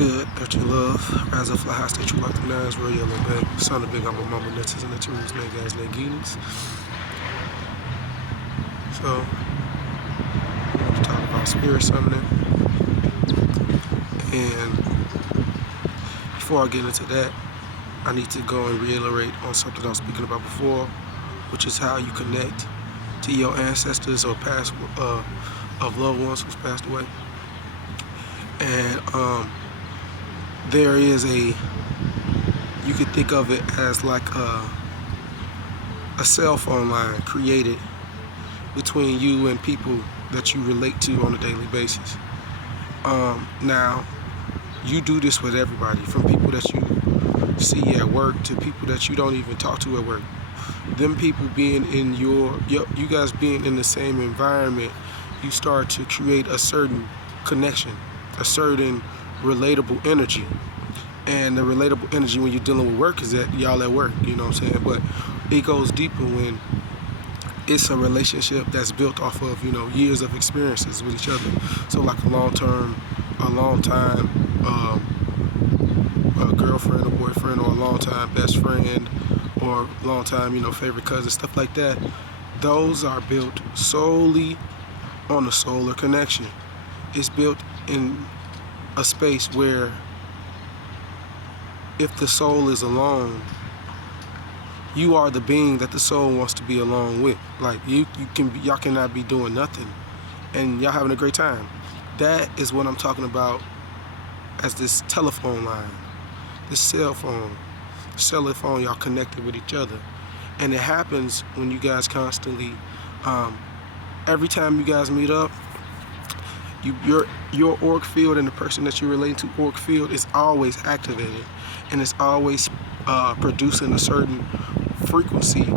good that you love? Rise up, fly high, stay true like the 9'S, real yellow bag. Son of big, I'm a mama, nuts and the truths, name guys, name Guinness. So, I want to talk about spirit summoning. And before I get into that, I need to go and reiterate on something I was speaking about before, which is how you connect to your ancestors or past of loved ones who's passed away. And there is you could think of it as like a cell phone line created between you and people that you relate to on a daily basis. Now, you do this with everybody, from people that you see at work to people that you don't even talk to at work. Them people being in you guys being in the same environment, you start to create a certain connection, a certain relatable energy. And the relatable energy when you're dealing with work is that y'all at work, you know what I'm saying? But it goes deeper when it's a relationship that's built off of, years of experiences with each other. So like a long time a girlfriend or boyfriend, or a long time best friend, or long time, favorite cousin, stuff like that. Those are built solely on a solar connection. It's built in a space where if the soul is alone, you are the being that the soul wants to be alone with. Like y'all cannot be doing nothing, and y'all having a great time. That is what I'm talking about as this telephone line, this cell phone, y'all connected with each other. And it happens when you guys constantly, every time you guys meet up, your auric field and the person that you're relating to auric field is always activated, and it's always producing a certain frequency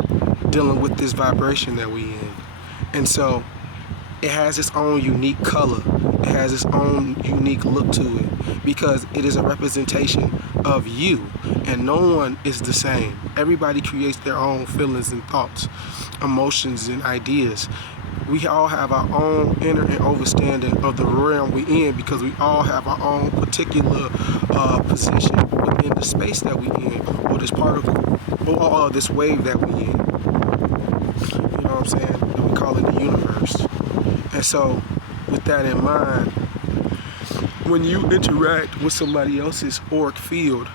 dealing with this vibration that we in. And so it has its own unique color, it has its own unique look to it, because it is a representation of you, and no one is the same. Everybody creates their own feelings and thoughts, emotions and ideas. We all have our own inner and understanding of the realm we in, because we all have our own particular position within the space that we in, or this particle, or this wave that we in. You know what I'm saying? And we call it the universe. And so, with that in mind, when you interact with somebody else's auric field,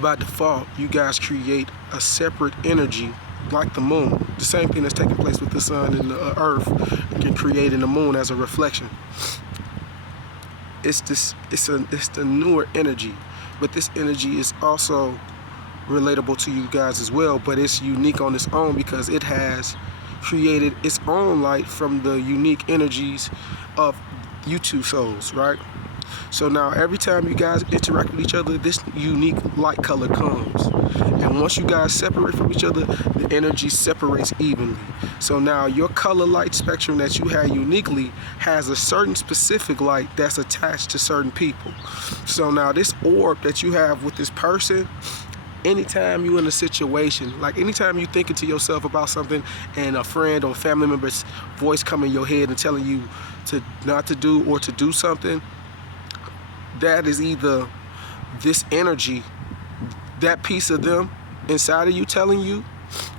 by default, you guys create a separate energy, like the moon. The same thing that's taking place with the sun and the earth can create in the moon as a reflection. It's the newer energy, but this energy is also relatable to you guys as well, but it's unique on its own because it has created its own light from the unique energies of you two souls, right? So now every time you guys interact with each other, this unique light color comes. And once you guys separate from each other, the energy separates evenly. So now your color light spectrum that you have uniquely has a certain specific light that's attached to certain people. So now this orb that you have with this person, anytime you're in a situation, like anytime you're thinking to yourself about something and a friend or family member's voice come in your head and telling you to not to do or to do something, that is either this energy, that piece of them inside of you telling you,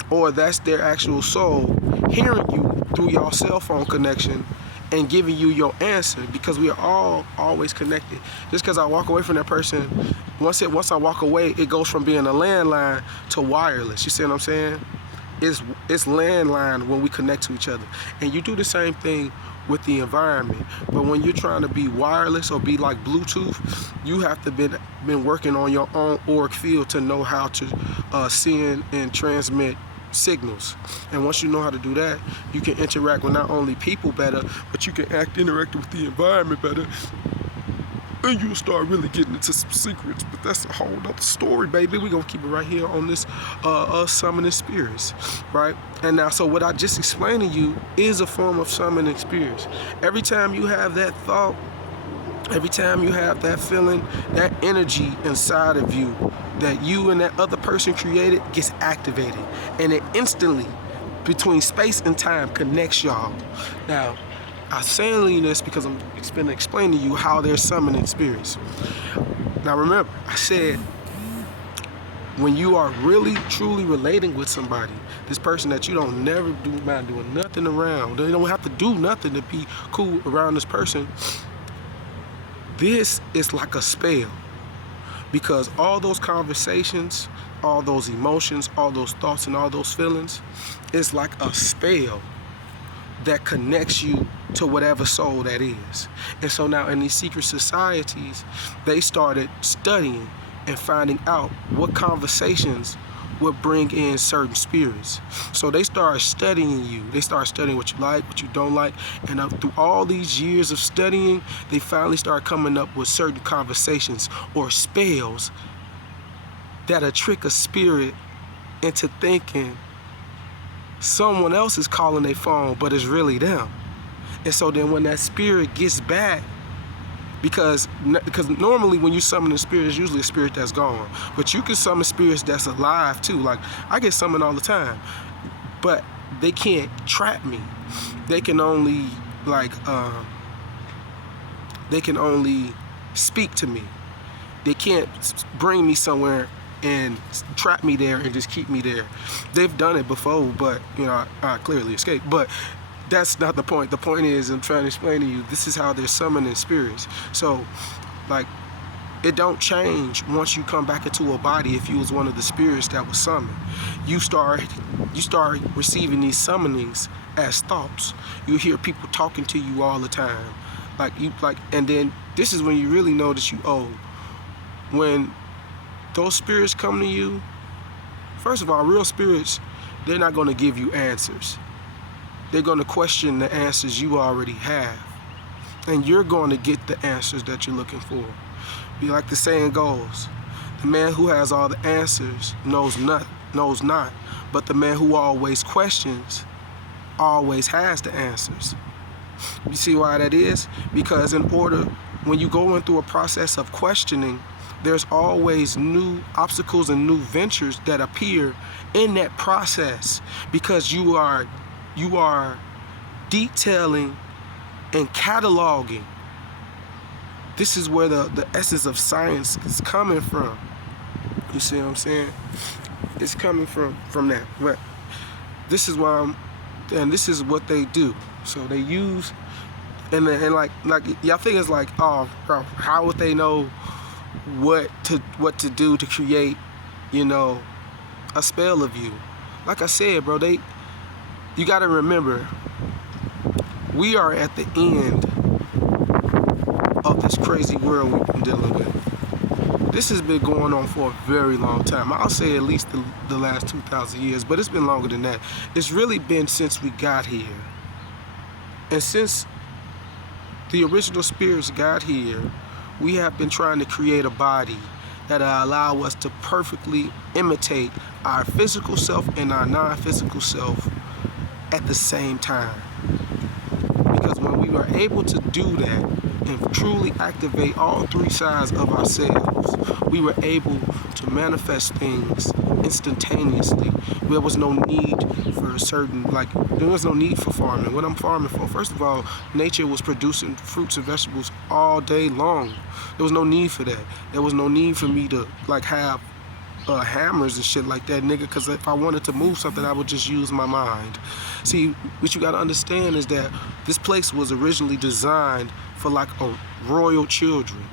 or that's their actual soul hearing you through your cell phone connection and giving you your answer, because we are all always connected. Just because I walk away from that person, once I walk away, it goes from being a landline to wireless. You see what I'm saying? It's landline when we connect to each other. And you do the same thing with the environment. But when you're trying to be wireless or be like Bluetooth, you have to been working on your own auric field to know how to send and transmit signals. And once you know how to do that, you can interact with not only people better, but you can interact with the environment better. And you'll start really getting into some secrets, but that's a whole other story, baby. We're gonna keep it right here on this summoning spirits, right? And now, so what I just explained to you is a form of summoning spirits. Every time you have that thought, every time you have that feeling, that energy inside of you that you and that other person created gets activated, and it instantly, between space and time, connects y'all. Now, I'm saying this because I'm going to explain to you how they're summoning spirits. Now remember, I said when you are really truly relating with somebody, this person that you don't never do mind doing nothing around, they don't have to do nothing to be cool around this person, this is like a spell. Because all those conversations, all those emotions, all those thoughts and all those feelings, it's like a spell that connects you to whatever soul that is. And so now in these secret societies, they started studying and finding out what conversations would bring in certain spirits. So they started studying you. They started studying what you like, what you don't like. And through all these years of studying, they finally started coming up with certain conversations or spells that'll trick a spirit into thinking someone else is calling their phone, but it's really them. And so then when that spirit gets back, because normally when you summon a spirit, it's usually a spirit that's gone. But you can summon spirits that's alive too. Like I get summoned all the time, but they can't trap me. They can only they can only speak to me. They can't bring me somewhere and trap me there and just keep me there. They've done it before, but you know, I clearly escaped. But that's not the point. The point is, I'm trying to explain to you, this is how they're summoning spirits. So, like, it don't change once you come back into a body if you was one of the spirits that was summoned. You start receiving these summonings as thoughts. You hear people talking to you all the time. And then this is when you really know that you owe. When those spirits come to you, first of all, real spirits, they're not going to give you answers. They're going to question the answers you already have. And you're going to get the answers that you're looking for. Be like the saying goes, the man who has all the answers knows not, but the man who always questions always has the answers. You see why that is? Because when you go through a process of questioning, there's always new obstacles and new ventures that appear in that process, because you are detailing and cataloging. This is where the essence of science is coming from. You see what I'm saying? It's coming from that. But this is this is what they do. So they use and like y'all think it's like, oh, bro, how would they know what to do to create, you know, a spell of you? Like I said, bro, you got to remember, we are at the end of this crazy world we've been dealing with. This has been going on for a very long time. I'll say at least the last 2,000 years, but it's been longer than that. It's really been since we got here. And since the original spirits got here, we have been trying to create a body that allow us to perfectly imitate our physical self and our non-physical self at the same time. Because when we were able to do that and truly activate all three sides of ourselves, we were able to manifest things instantaneously. There was no need for there was no need for farming. What I'm farming for? First of all, nature was producing fruits and vegetables all day long. There was no need for that. There was no need for me to have hammers and shit like that, nigga, because if I wanted to move something, I would just use my mind. See, what you got to understand is that this place was originally designed for royal children.